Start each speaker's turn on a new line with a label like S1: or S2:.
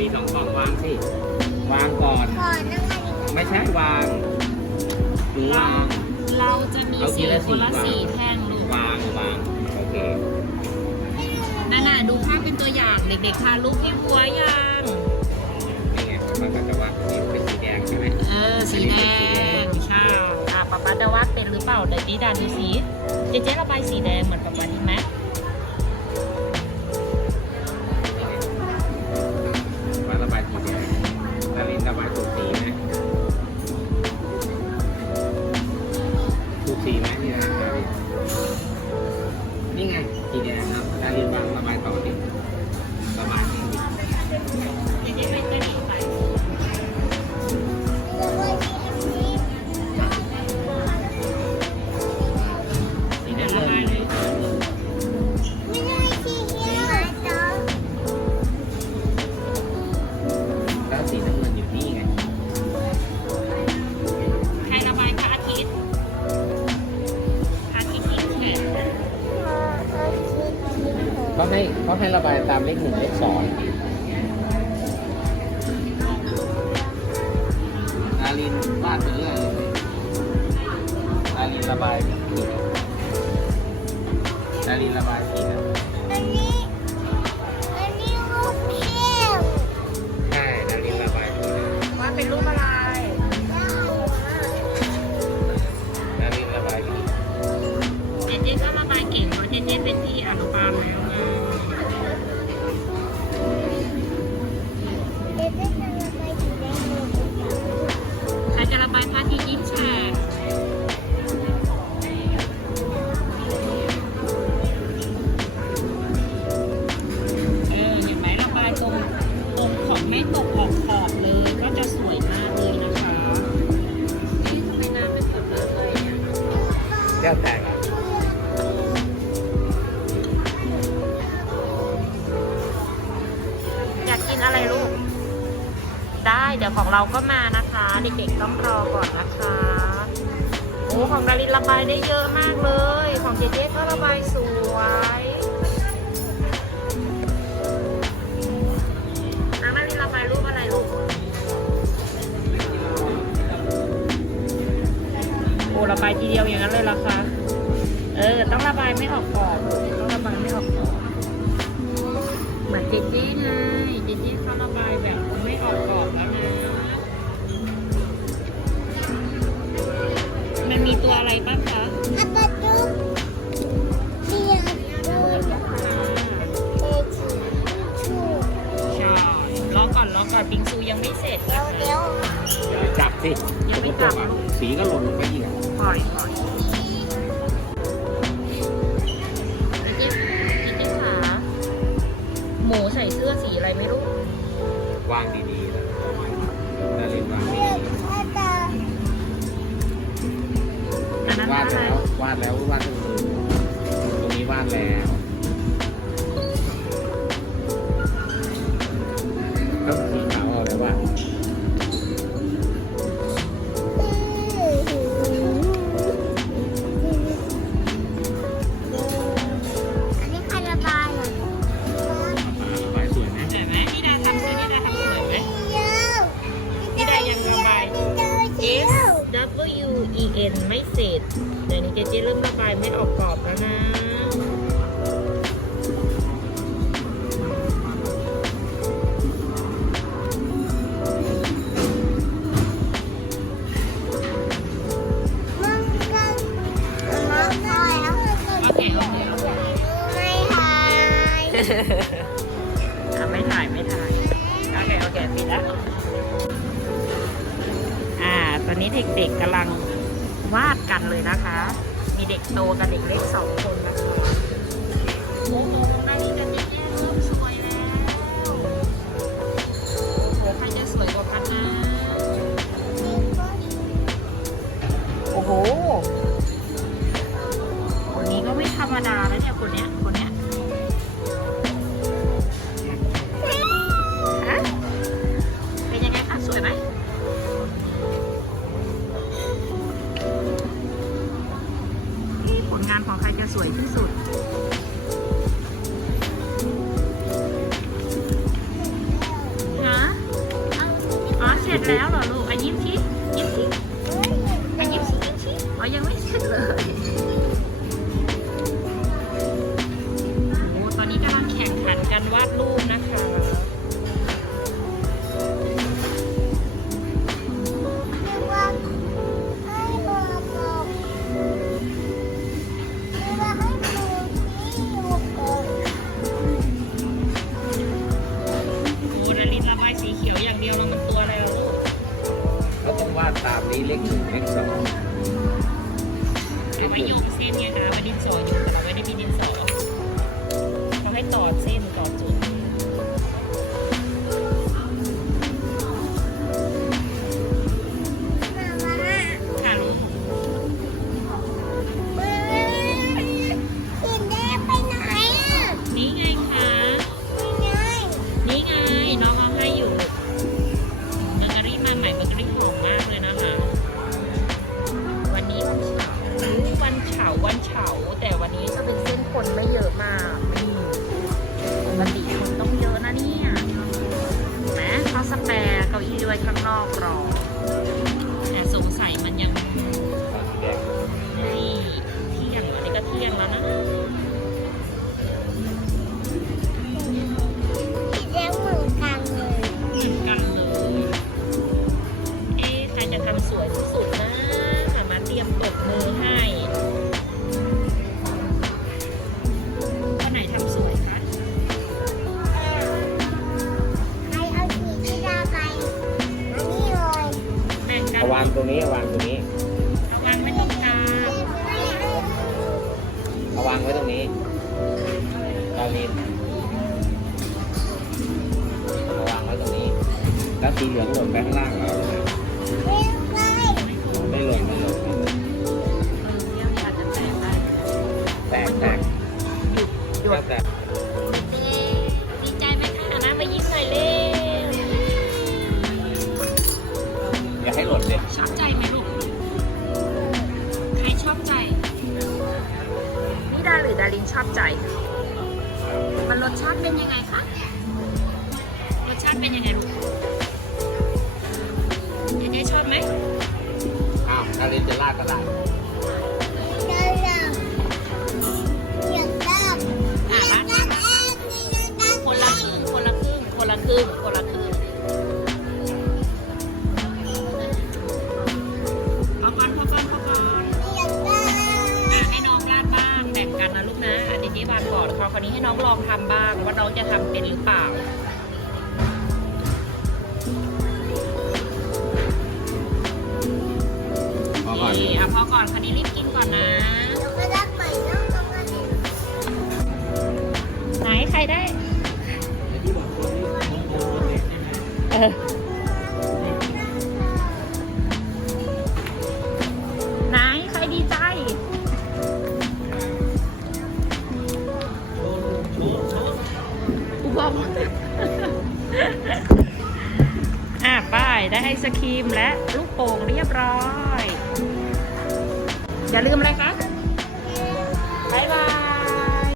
S1: มีสองกล่องวาง
S2: สิ วางก่อนไม่ใช่วางหรือวาง เราจะมี
S1: เอาทีสีะคนละสีแท่งลูกวางวางโอเค นั่นน่ะดูภาพเป็นตัวอย่างเด็กๆ
S2: ทาลูกที่บัวยังนี่ไงมันก็ะวางก่อเป็นสีแดงใช่ไหมเออสีแดงใช่ป๊าป๊าตะวาด
S1: เป็นหรือเป
S2: ล่าเดี๋ยวนี้ดันดูสีเจ๊
S1: เจระบายสีแดงเหมือนป๊าปา
S2: เขาให้เขาให้ระบายตามเลขหนึ่งเลขสองอารินวาดไปเรื่อยเลยดารินระบาย
S1: อา
S2: รินระบายสี
S1: นะ ไม่ตกออกขอบเลย ก็จะสวยมากเลยนะคะนี่ทำไมน้ำเป็นแบบนั้นเลยอะ
S2: แก้วแตก
S1: อยากกินอะไรลูก ได้เดี๋ยวของเราก็มานะคะ เด็กๆต้องรอก่อนนะคะโอ้ของดารินระบายได้เยอะมากเลย ของเจเจก็ระบายสวย ระบายทีเดียวอย่างนั้นเลยเหรอคะเออ ต้องระบายไม่ออกก่อนต้องระบายไม่ออกก่อนเหมือนเจเจ๊ไงเจเจ๊เขาระบายแบบไม่ออกกรอบแล้วนะมันมีตัวอะไรบ้างคะใช่รอก่อนรอก่อนบิงซูยังไม่เสร็จนะคะ
S2: จับสิ
S1: ยังไม่จับ
S2: สีก็หล่นลงไป อีกอะ
S1: ปล่อยปล่อยเจเจ๊เจเจ๊ขาหมูใส่เสื้อสีอะไรไม่รู้
S2: วางดีๆนะดารินวางดี
S1: อันนั้น
S2: ๆวาด
S1: อะไร
S2: แล้ววาดแล้ววาดตรงนี้ตรงนี้วาดแล้ว
S1: E N ไม่เสร็จเดี๋ยวนี้เจเจเริ่มระบายไม่ออกกรอบแล้วนะโอเคโอเคโอเคอะไม่ถ่ายไม่ถ่ายโอเคโอเคปิดแล้วอ่า ตอนนี้เด็กๆกำลัง วาดกันเลยนะคะ มีเด็กโตกับเด็กเล็กสองคนนะคะโอ้โหนาฬิกาเจ๊ๆเริ่มสวยแล้วโอ้โหใครจะสวยกว่ากันนะโอ้โหคนนี้ก็ไม่ธรรมดาแล้วเนี่ยคนเนี้ยคนเนี้ย แล้วเหรอลูกอะยิ้มทียิ้มทีอะยิ้มทียิ้มทีอ๋อยังไม่ขึ้นเลยโอ้ตอนนี้กำลังแข่งขันกันวาดรูปนะคะ
S2: นี้เลขหนสอ
S1: เอาไว้โยงเส้นไงคะว่าดินสออยู่แต่เราไม่ได้มีดินสอเขาให้ต่อเส้น นเอาวางตรงนี้
S2: เอาวางตรงนี้เอาวาง
S1: ไว้ตรงกลาง
S2: เอาวางไว้ตรงนี้ดารินเอาวางไว้ตรงนี้ แล้วสีเหลืองหล่นไปข้างล่างเหรอ
S1: อาริ
S2: น
S1: จะลา
S2: ดก็ลาด
S1: อะละคนละครึ่งคนละครึ่งคนละครึ่งคนละครึ่งพอก่อนพอก่อนพอก่อนอะให้น้องลาดบ้างแบ่งกันนะลูกนะอะเดี๋ยวเจ๊วางก่อนคราวนี้ให้น้องลองทำบ้างว่าน้องจะทำเป็นหรือเปล่า
S2: อ่
S1: อนคันนี้รีบกินก่อนนะ ไหนใครได้ เออ ไหนใครดีใจ อุบมอะป้ายได้ไอศครีมและลูกโป่งเรียบร้อย อย่าลืมอะไรคะ